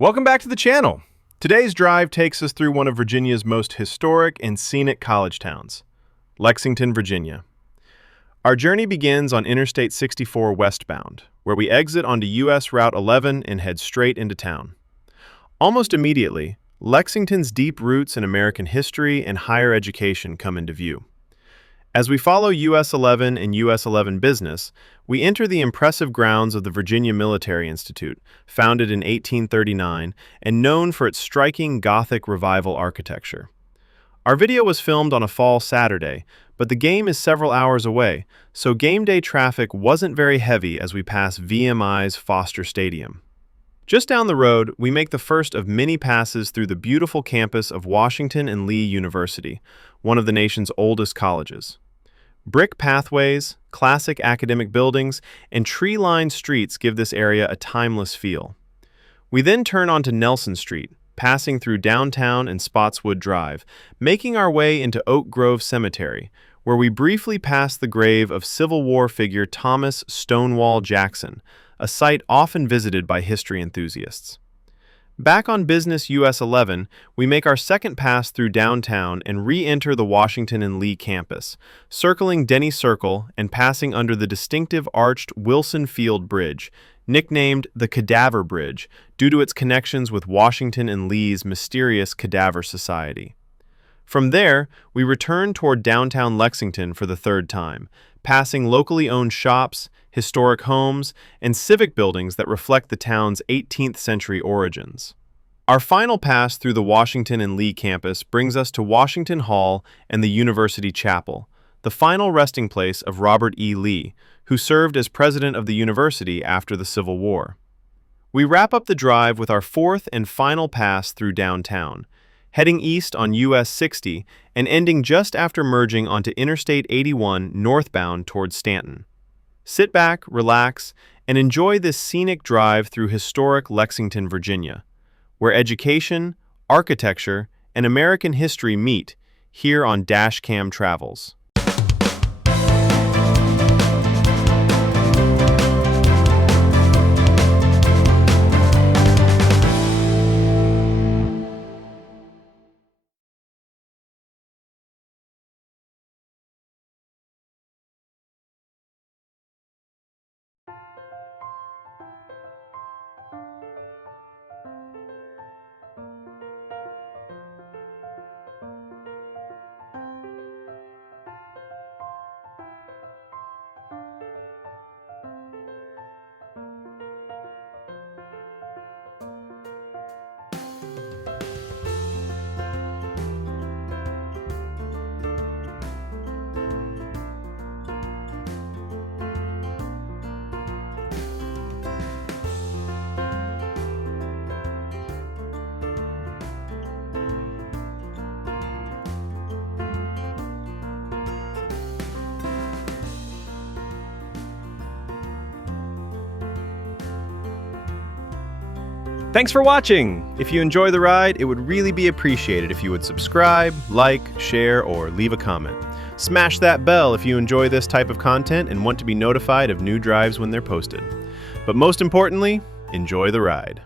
Welcome back to the channel. Today's drive takes us through one of Virginia's most historic and scenic college towns, Lexington, Virginia. Our journey begins on Interstate 64 westbound, where we exit onto US Route 11 and head straight into town. Almost immediately, Lexington's deep roots in American history and higher education come into view. As we follow US 11 and US 11 business, we enter the impressive grounds of the Virginia Military Institute, founded in 1839 and known for its striking Gothic Revival architecture. Our video was filmed on a fall Saturday, but the game is several hours away, so game day traffic wasn't very heavy as we pass VMI's Foster Stadium. Just down the road, we make the first of many passes through the beautiful campus of Washington and Lee University, one of the nation's oldest colleges. Brick pathways, classic academic buildings, and tree-lined streets give this area a timeless feel. We then turn onto Nelson Street, passing through downtown and Spotswood Drive, making our way into Oak Grove Cemetery, where we briefly pass the grave of Civil War figure Thomas Stonewall Jackson, a site often visited by history enthusiasts. Back on business US 11, we make our second pass through downtown and re-enter the Washington and Lee campus, circling Denny Circle and passing under the distinctive arched Wilson Field Bridge, nicknamed the Cadaver Bridge due to its connections with Washington and Lee's mysterious Cadaver Society. From there, we return toward downtown Lexington for the third time, passing locally owned shops, historic homes, and civic buildings that reflect the town's 18th century origins. Our final pass through the Washington and Lee campus brings us to Washington Hall and the University Chapel, the final resting place of Robert E. Lee, who served as president of the university after the Civil War. We wrap up the drive with our fourth and final pass through downtown, heading east on US 60 and ending just after merging onto Interstate 81 northbound towards Stanton. Sit back, relax, and enjoy this scenic drive through historic Lexington, Virginia, where education, architecture, and American history meet here on Dashcam Travels. Thanks for watching! If you enjoy the ride, it would really be appreciated if you would subscribe, like, share, or leave a comment. Smash that bell if you enjoy this type of content and want to be notified of new drives when they're posted. But most importantly, enjoy the ride.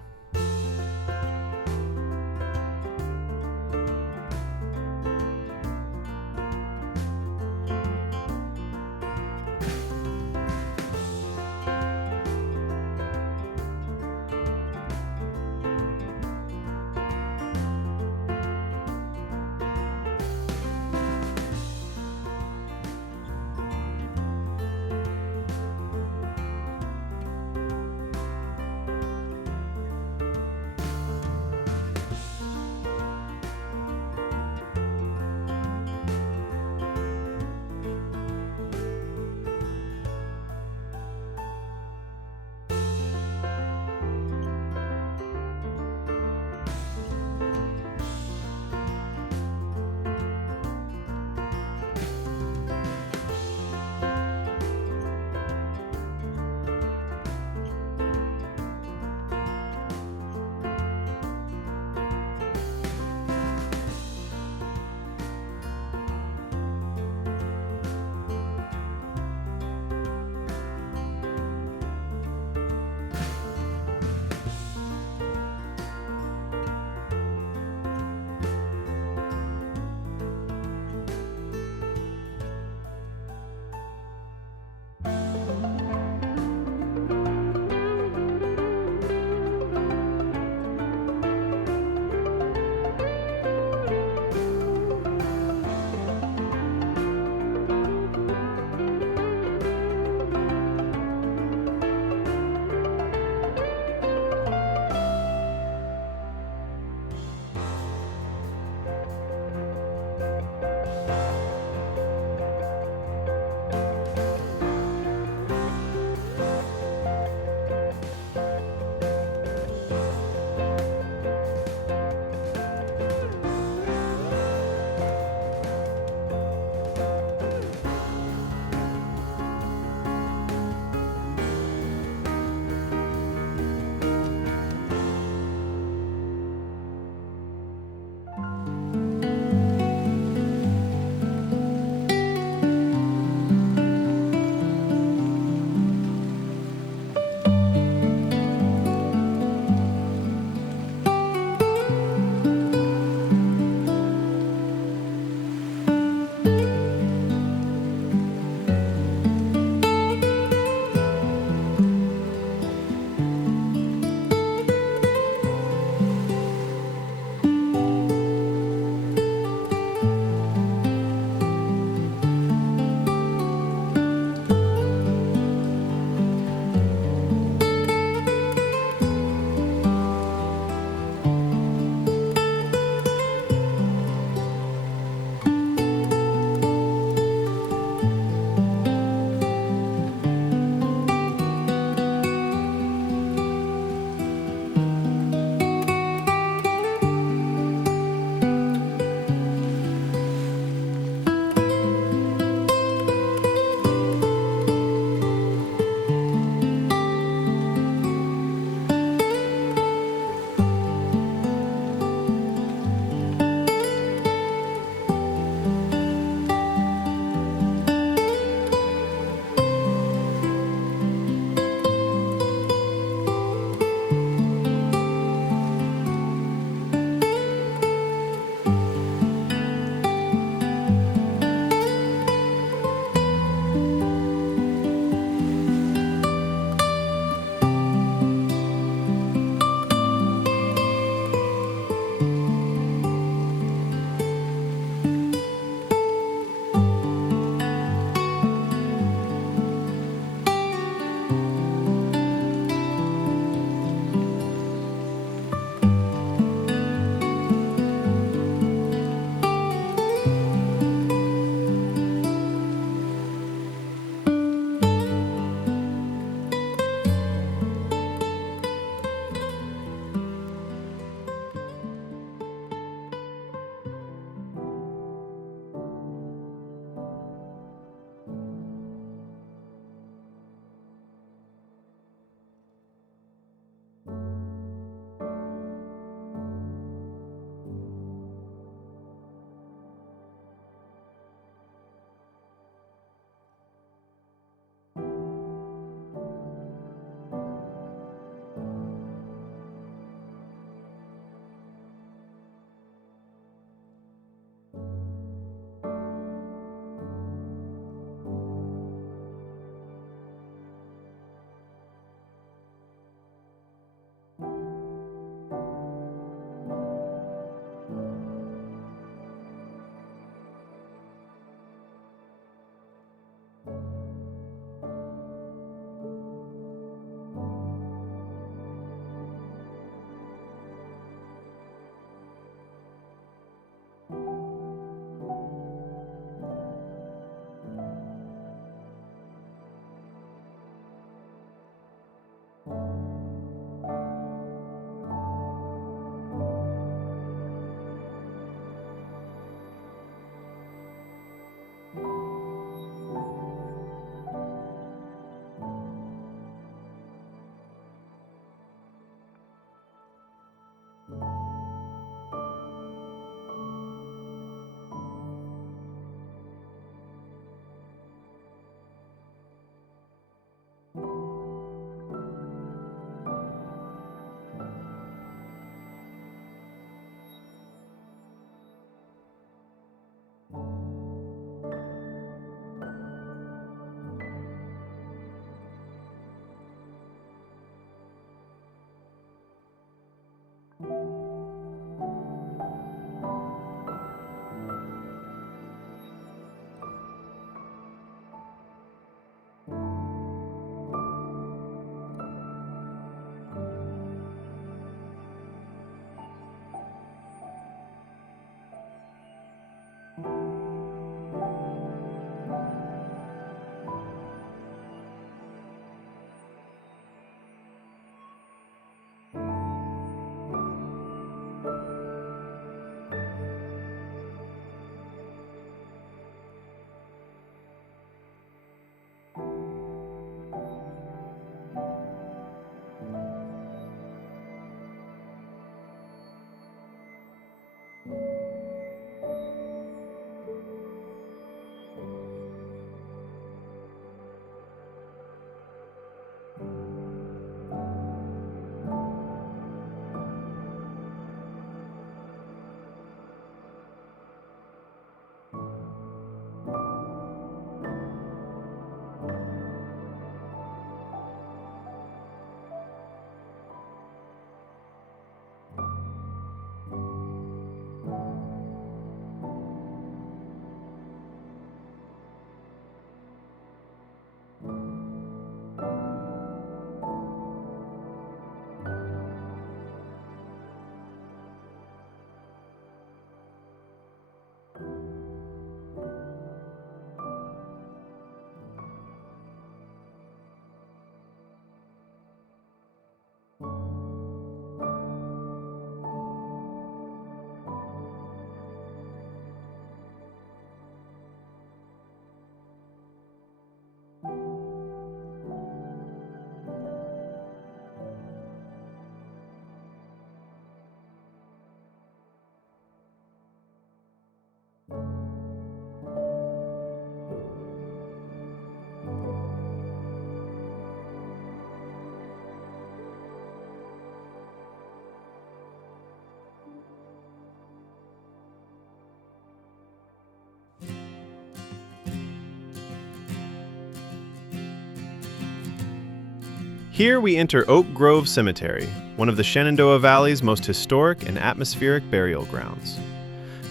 Here we enter Oak Grove Cemetery, one of the Shenandoah Valley's most historic and atmospheric burial grounds.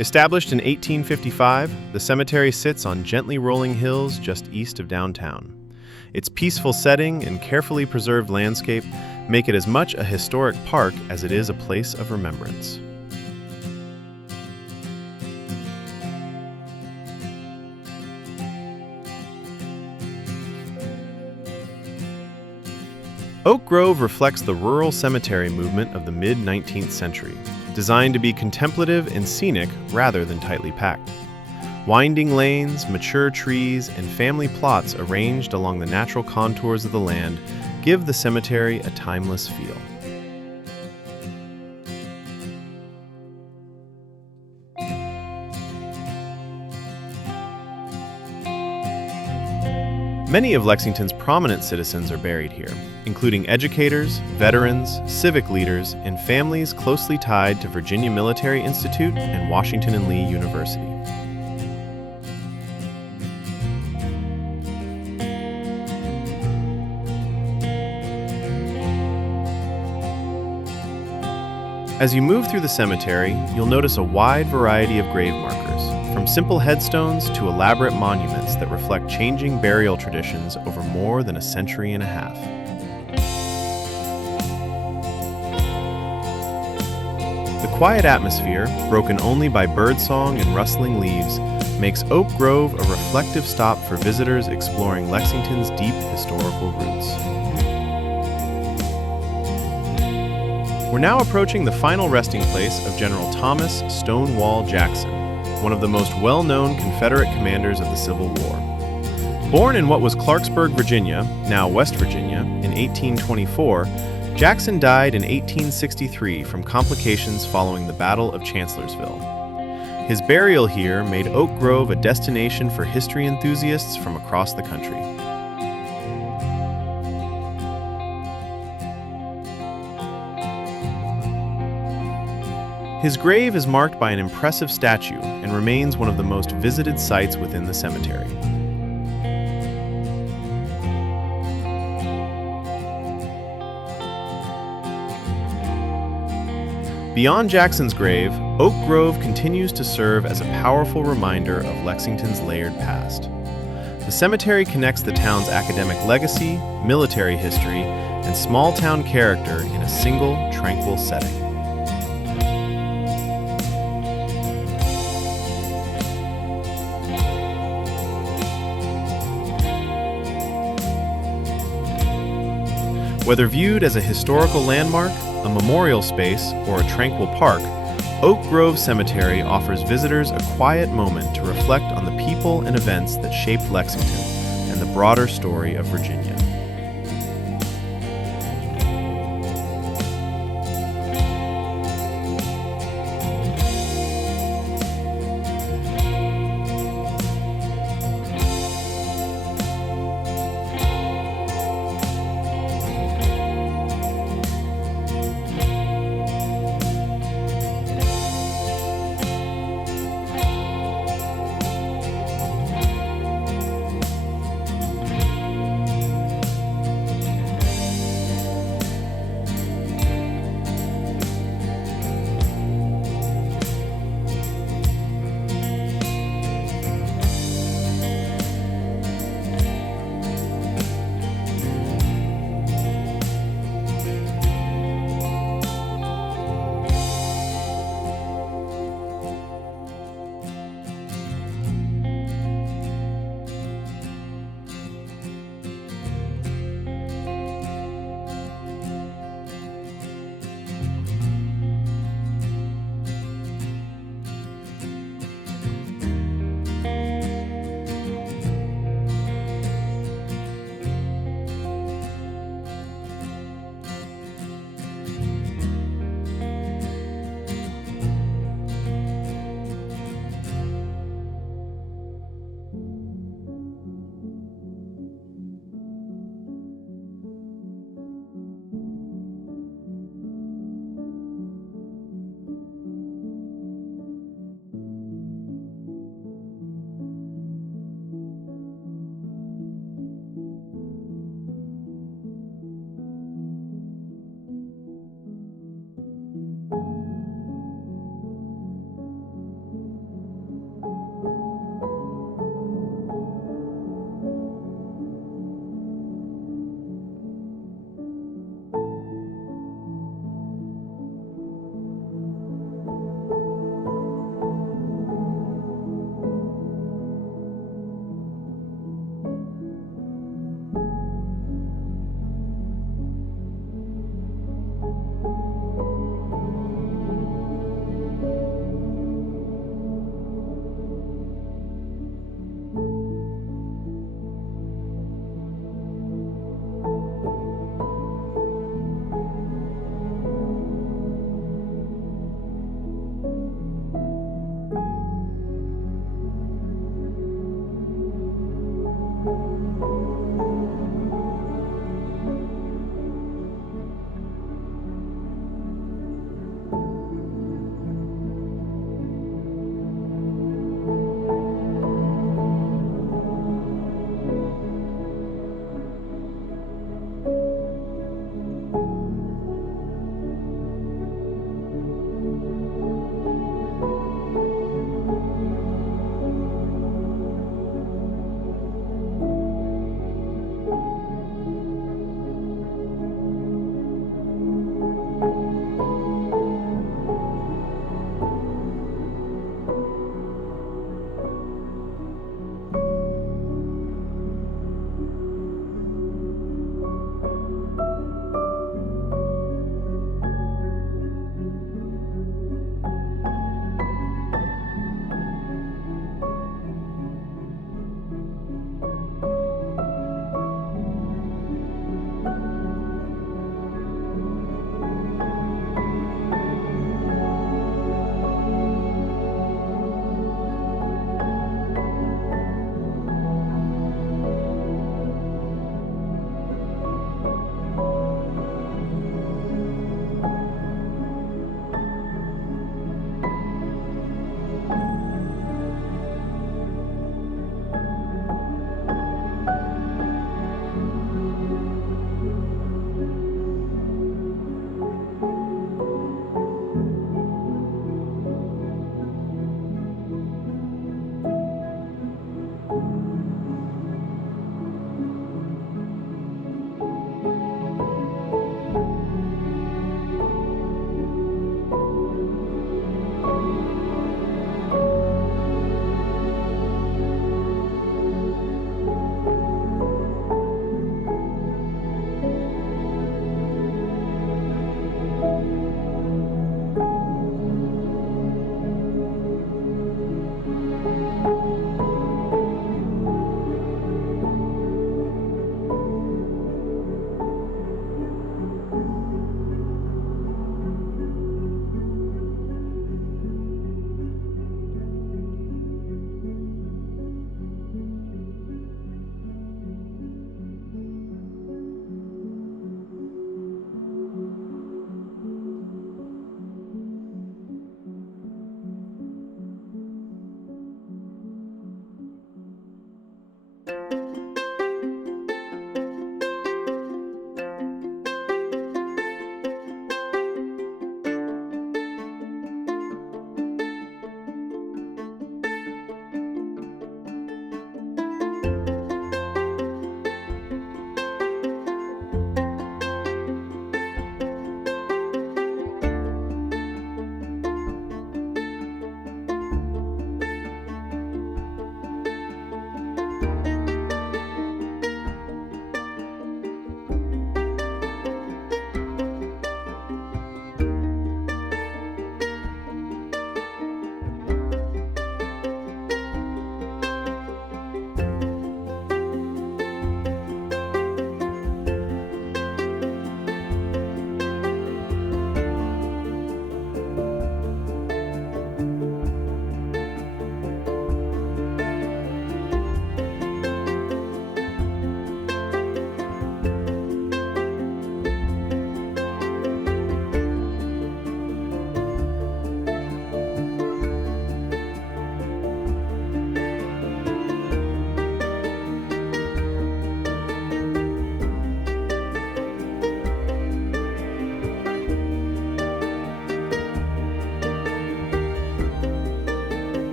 Established in 1855, the cemetery sits on gently rolling hills just east of downtown. Its peaceful setting and carefully preserved landscape make it as much a historic park as it is a place of remembrance. Oak Grove reflects the rural cemetery movement of the mid-19th century, designed to be contemplative and scenic rather than tightly packed. Winding lanes, mature trees, and family plots arranged along the natural contours of the land give the cemetery a timeless feel. Many of Lexington's prominent citizens are buried here, including educators, veterans, civic leaders, and families closely tied to Virginia Military Institute and Washington and Lee University. As you move through the cemetery, you'll notice a wide variety of grave markers, from simple headstones to elaborate monuments that reflect changing burial traditions over more than a century and a half. The quiet atmosphere, broken only by birdsong and rustling leaves, makes Oak Grove a reflective stop for visitors exploring Lexington's deep historical roots. We're now approaching the final resting place of General Thomas Stonewall Jackson, one of the most well-known Confederate commanders of the Civil War. Born in what was Clarksburg, Virginia, now West Virginia, in 1824, Jackson died in 1863 from complications following the Battle of Chancellorsville. His burial here made Oak Grove a destination for history enthusiasts from across the country. His grave is marked by an impressive statue and remains one of the most visited sites within the cemetery. Beyond Jackson's grave, Oak Grove continues to serve as a powerful reminder of Lexington's layered past. The cemetery connects the town's academic legacy, military history, and small-town character in a single, tranquil setting. Whether viewed as a historical landmark, a memorial space, or a tranquil park, Oak Grove Cemetery offers visitors a quiet moment to reflect on the people and events that shaped Lexington and the broader story of Virginia.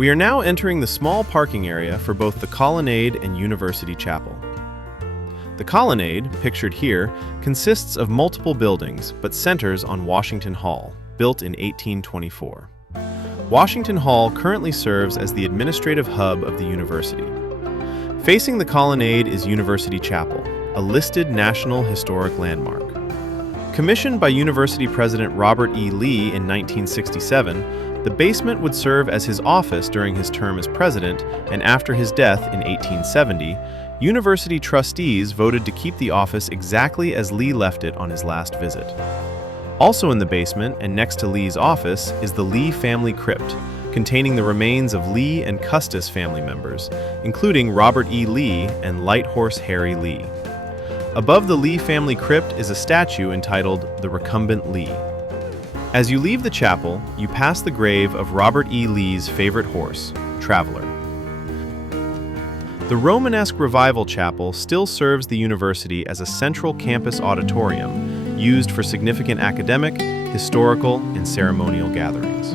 We are now entering the small parking area for both the Colonnade and University Chapel. The Colonnade, pictured here, consists of multiple buildings but centers on Washington Hall, built in 1824. Washington Hall currently serves as the administrative hub of the university. Facing the Colonnade is University Chapel, a listed National Historic Landmark. Commissioned by University President Robert E. Lee in 1967, the basement would serve as his office during his term as president, and after his death in 1870, university trustees voted to keep the office exactly as Lee left it on his last visit. Also in the basement and next to Lee's office is the Lee family crypt, containing the remains of Lee and Custis family members, including Robert E. Lee and Light Horse Harry Lee. Above the Lee family crypt is a statue entitled The Recumbent Lee. As you leave the chapel, you pass the grave of Robert E. Lee's favorite horse, Traveler. The Romanesque Revival Chapel still serves the university as a central campus auditorium used for significant academic, historical, and ceremonial gatherings.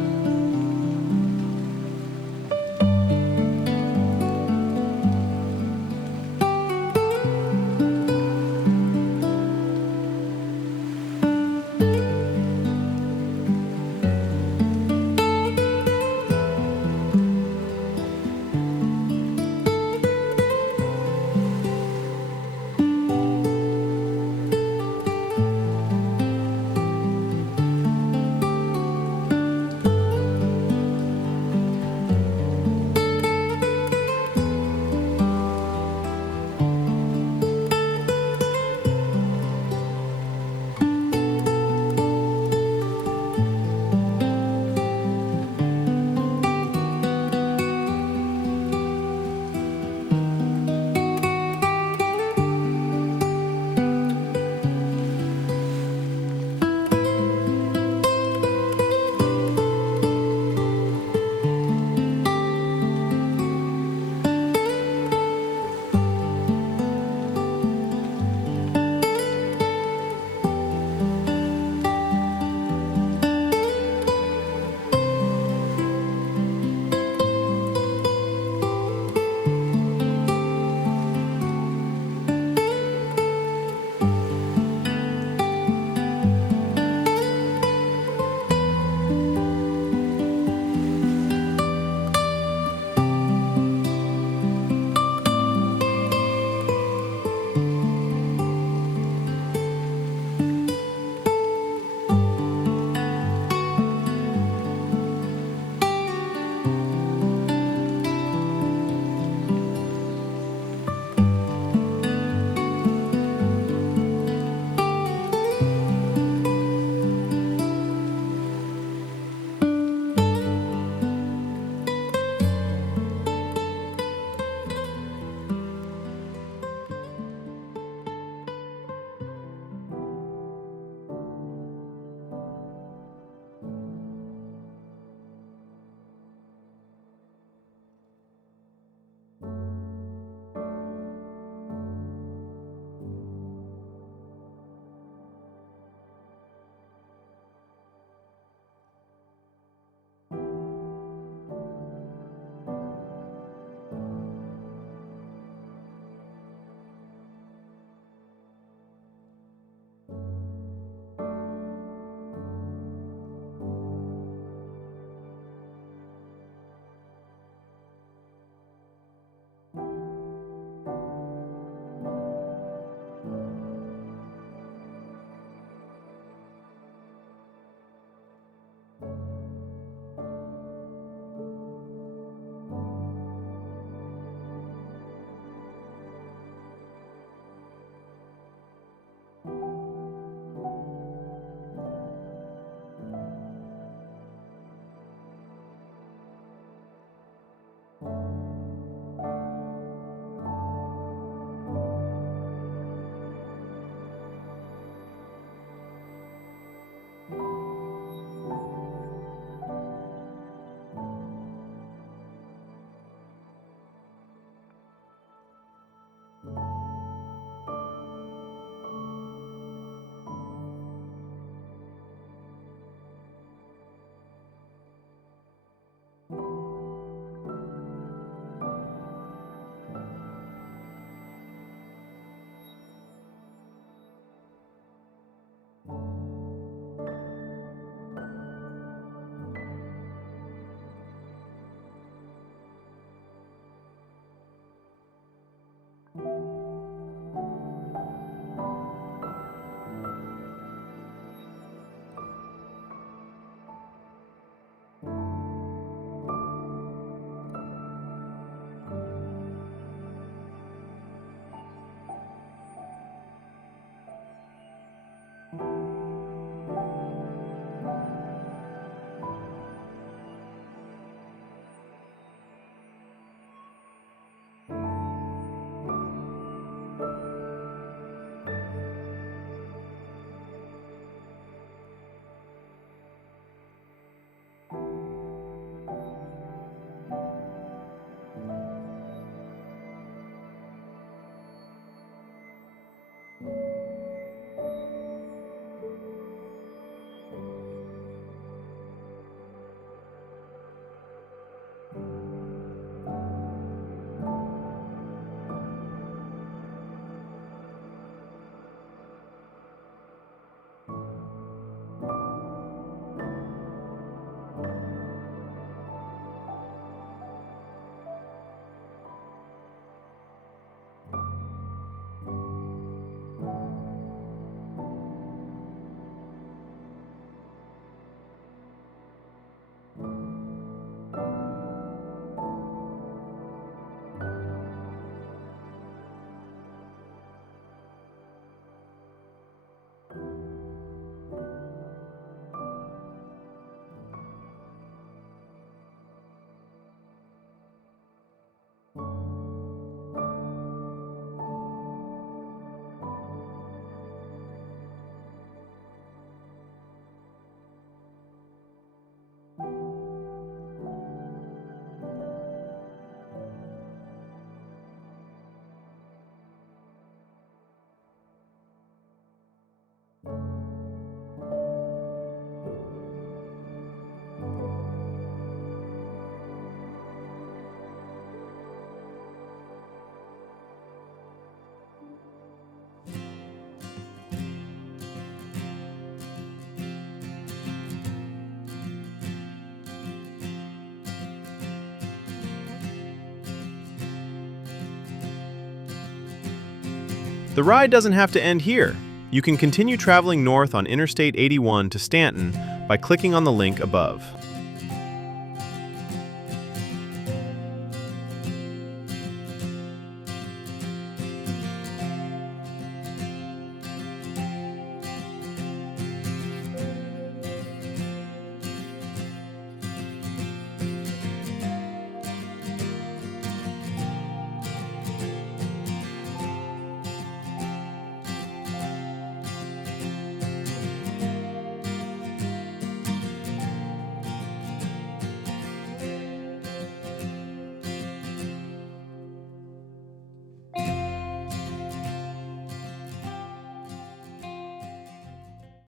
The ride doesn't have to end here. You can continue traveling north on Interstate 81 to Stanton by clicking on the link above.